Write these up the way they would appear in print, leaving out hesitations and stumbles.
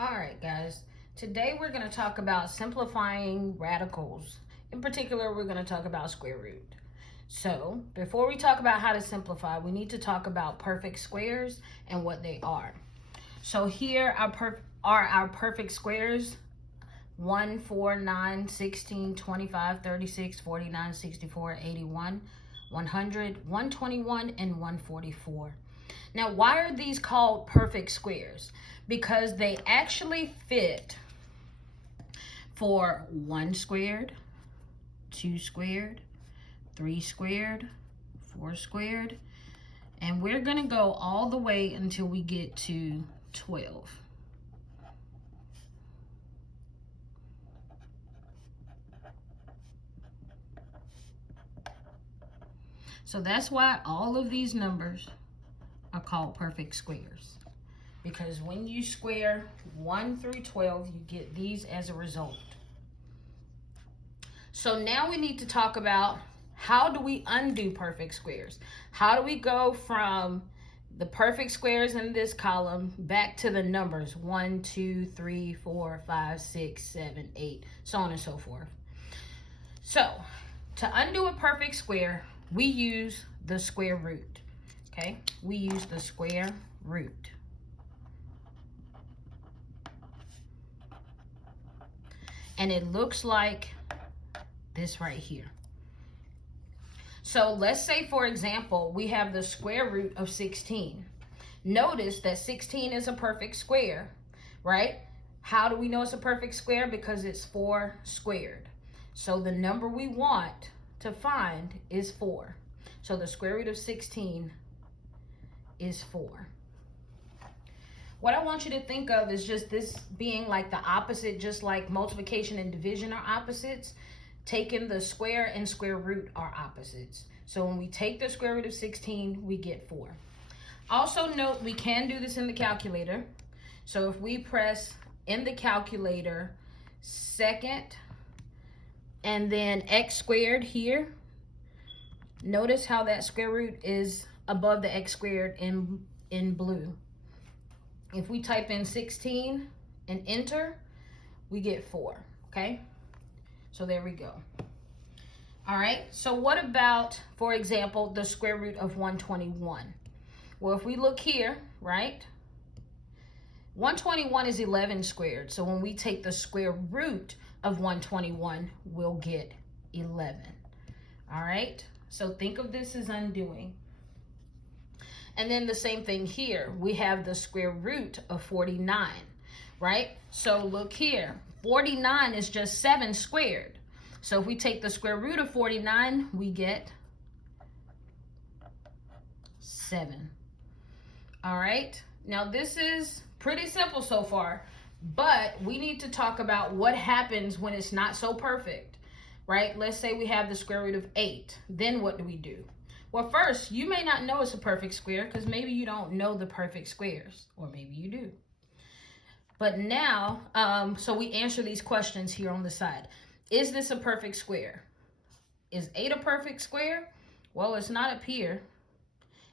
All right, guys. Today we're going to talk about simplifying radicals. In particular, we're going to talk about square root. So, before we talk about how to simplify, we need to talk about perfect squares and what they are. So, here are our perfect squares: 1, 4, 9, 16, 25, 36, 49, 64, 81, 100, 121, and 144. Now, why are these called perfect squares? Because they actually fit for 1 squared, 2 squared, 3 squared, 4 squared, and we're going to go all the way until we get to 12. So that's why all of these numbers are called perfect squares. Because when you square 1 through 12, you get these as a result. So now we need to talk about how do we undo perfect squares? How do we go from the perfect squares in this column back to the numbers 1, 2, 3, 4, 5, 6, 7, 8, so on and so forth. So to undo a perfect square, we use the square root. Okay, we use the square root. And it looks like this right here. So let's say, for example, we have the square root of 16. Notice that 16 is a perfect square, right? How do we know it's a perfect square? Because it's 4 squared. So the number we want to find is 4. So the square root of 16 is 4. What I want you to think of is just this being like the opposite, just like multiplication and division are opposites. Taking the square and square root are opposites. So when we take the square root of 16, we get 4. Also note, we can do this in the calculator. So if we press in the calculator second and then x squared here, notice how that square root is above the x squared in blue. If we type in 16 and enter, we get 4, okay? So there we go. All right, so what about, for example, the square root of 121? Well, if we look here, right, 121 is 11 squared. So when we take the square root of 121, we'll get 11. All right, so think of this as undoing. And then the same thing here. We have the square root of 49, right? So look here. 49 is just 7 squared. So if we take the square root of 49, we get 7. All right. Now this is pretty simple so far, but we need to talk about what happens when it's not so perfect, right? Let's say we have the square root of 8. Then what do we do? Well, first, you may not know it's a perfect square because maybe you don't know the perfect squares, or maybe you do. But now, so we answer these questions here on the side. Is this a perfect square? Is 8 a perfect square? Well, it's not up here.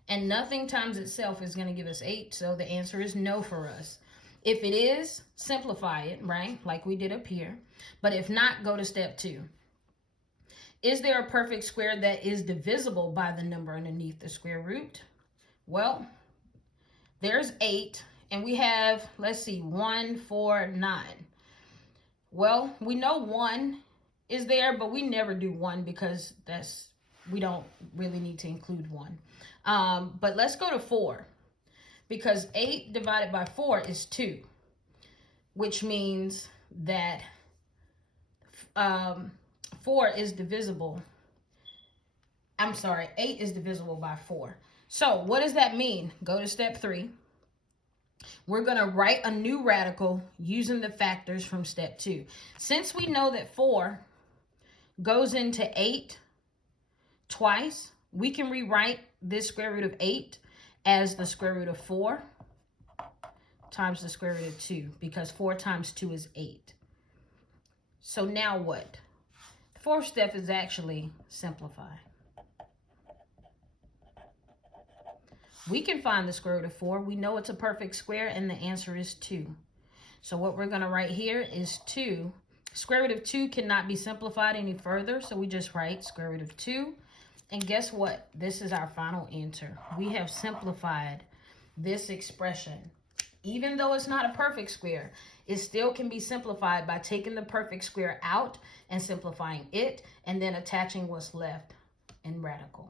And nothing times itself is going to give us 8, so the answer is no for us. If it is, simplify it, right? Like we did up here. But if not, go to step 2. Is there a perfect square that is divisible by the number underneath the square root? Well, there's 8, and we have, let's see, 1, 4, 9. Well, we know 1 is there, but we never do 1 because we don't really need to include 1. But let's go to 4, because 8 divided by 4 is 2, which means that 4 is divisible. I'm sorry, 8 is divisible by 4. So what does that mean? Go to step 3. We're going to write a new radical using the factors from step 2. Since we know that 4 goes into 8 twice, we can rewrite this square root of 8 as the square root of 4 times the square root of 2, because 4 times 2 is 8. So now what? The fourth step is actually simplify. We can find the square root of 4. We know it's a perfect square, and the answer is 2. So what we're going to write here is 2. Square root of 2 cannot be simplified any further, so we just write square root of 2. And guess what? This is our final answer. We have simplified this expression. Even though it's not a perfect square, it still can be simplified by taking the perfect square out and simplifying it, and then attaching what's left in radical.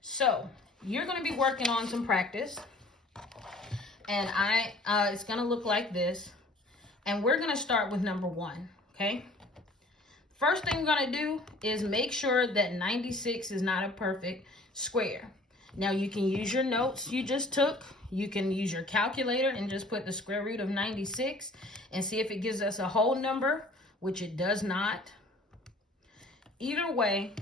So you're going to be working on some practice, and it's going to look like this. And we're going to start with number 1, okay? First thing we're going to do is make sure that 96 is not a perfect square. Now you can use your notes you just took. You can use your calculator and just put the square root of 96 and see if it gives us a whole number, which it does not. Either way,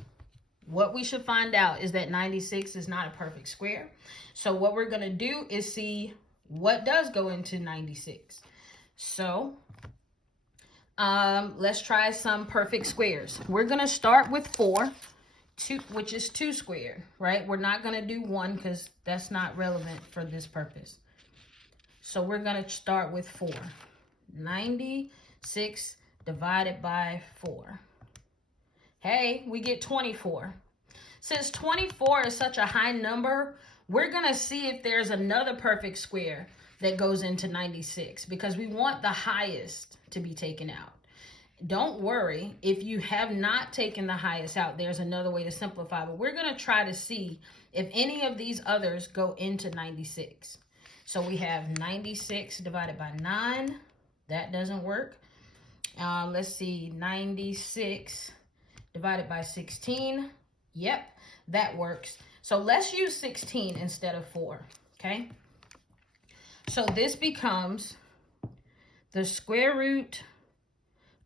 what we should find out is that 96 is not a perfect square. So what we're going to do is see what does go into 96. So let's try some perfect squares. We're going to start with 4, which is 2 squared, right? We're not going to do 1 because that's not relevant for this purpose. So we're going to start with 4. 96 divided by 4. Hey, we get 24. Since 24 is such a high number, we're going to see if there's another perfect square that goes into 96 because we want the highest to be taken out. Don't worry if you have not taken the highest out. There's another way to simplify, but we're going to try to see if any of these others go into 96. So we have 96 divided by 9. That doesn't work. Let's see, 96 divided by 16. Yep, that works. So let's use 16 instead of 4, okay? So this becomes the square root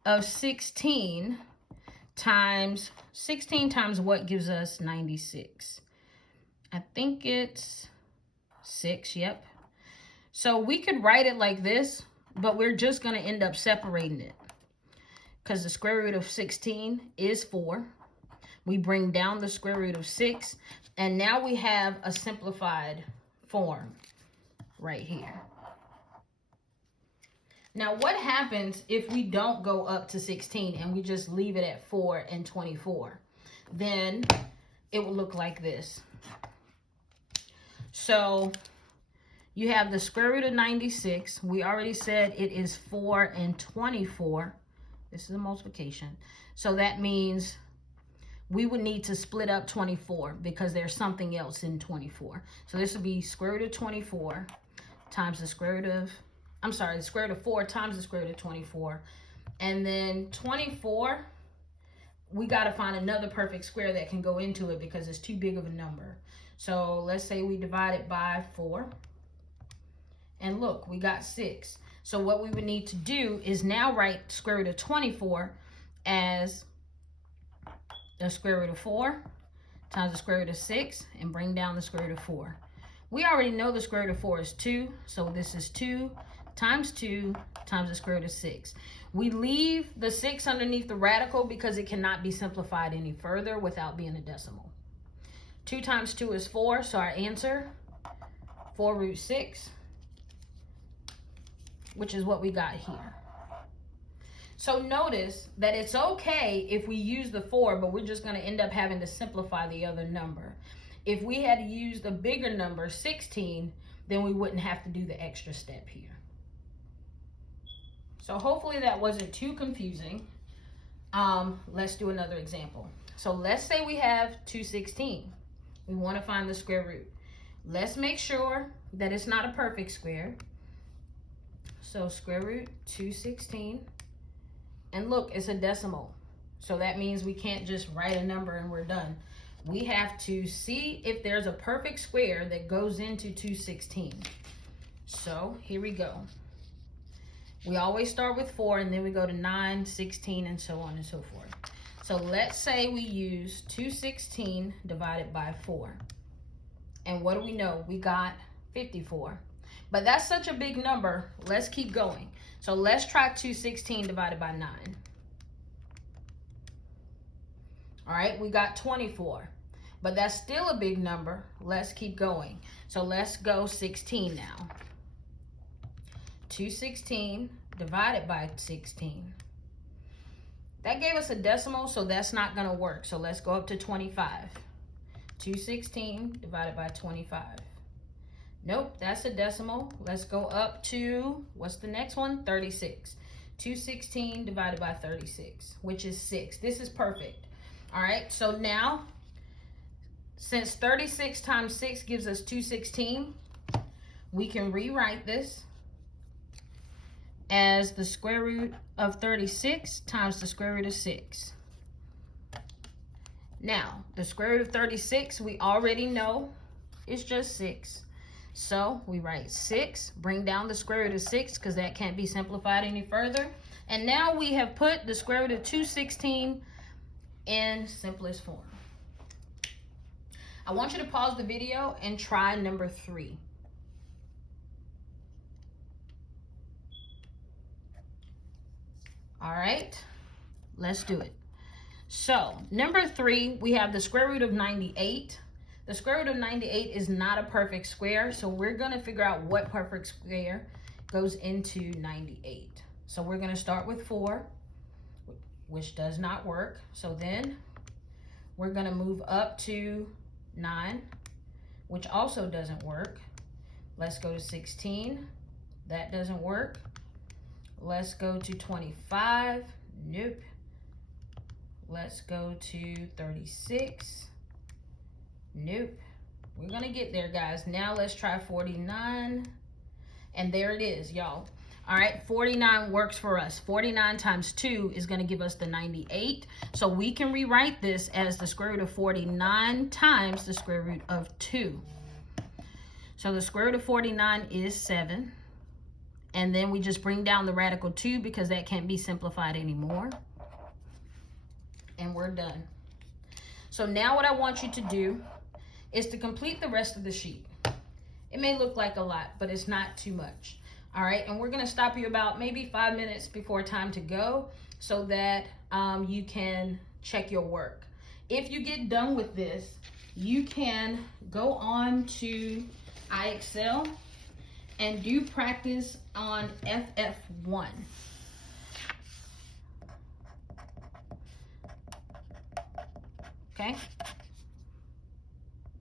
of 16 times what gives us 96? I think it's 6, yep. So we could write it like this, but we're just going to end up separating it because the square root of 16 is 4. We bring down the square root of 6, and now we have a simplified form right here. Now, what happens if we don't go up to 16 and we just leave it at 4 and 24? Then it will look like this. So you have the square root of 96. We already said it is 4 and 24. This is a multiplication. So that means we would need to split up 24 because there's something else in 24. So this would be square root of 24 times the square root of, the square root of 4 times the square root of 24. And then 24, we got to find another perfect square that can go into it because it's too big of a number. So let's say we divide it by 4. And look, we got 6. So what we would need to do is now write square root of 24 as the square root of 4 times the square root of 6 and bring down the square root of 4. We already know the square root of 4 is 2, so this is 2 times the square root of 6. We leave the 6 underneath the radical because it cannot be simplified any further without being a decimal. 2 times 2 is 4, so our answer, 4 root 6, which is what we got here. So notice that it's okay if we use the 4, but we're just going to end up having to simplify the other number. If we had used a bigger number, 16, then we wouldn't have to do the extra step here. So hopefully that wasn't too confusing. Let's do another example. So let's say we have 216. We want to find the square root. Let's make sure that it's not a perfect square. So square root 216. And look, it's a decimal. So that means we can't just write a number and we're done. We have to see if there's a perfect square that goes into 216. So here we go. We always start with 4 and then we go to 9, 16, and so on and so forth. So let's say we use 216 divided by 4. And what do we know? We got 54. But that's such a big number. Let's keep going. So let's try 216 divided by 9. All right, we got 24. But that's still a big number. Let's keep going. So let's go 16 now. 216 divided by 16. That gave us a decimal, so that's not going to work. So let's go up to 25. 216 divided by 25. Nope, that's a decimal. Let's go up to, what's the next one? 36. 216 divided by 36, which is 6. This is perfect. All right, so now, since 36 times 6 gives us 216, we can rewrite this as the square root of 36 times the square root of 6. Now, the square root of 36, we already know is just 6. So we write 6, bring down the square root of 6 because that can't be simplified any further. And now we have put the square root of 216 in simplest form. I want you to pause the video and try number 3. All right, let's do it. So number 3, we have the square root of 98. The square root of 98 is not a perfect square, so we're going to figure out what perfect square goes into 98. So we're going to start with 4, which does not work. So then we're going to move up to 9, which also doesn't work. Let's go to 16. That doesn't work. Let's go to 25. Nope. Let's go to 36. Nope. We're going to get there, guys. Now let's try 49. And there it is, y'all. All right, 49 works for us. 49 times 2 is going to give us the 98. So we can rewrite this as the square root of 49 times the square root of 2. So the square root of 49 is 7. And then we just bring down the radical 2 because that can't be simplified anymore. And we're done. So now what I want you to do is to complete the rest of the sheet. It may look like a lot, but it's not too much. All right, and we're gonna stop you about maybe 5 minutes before time to go so that you can check your work. If you get done with this, you can go on to iExcel and do practice on FF1. Okay,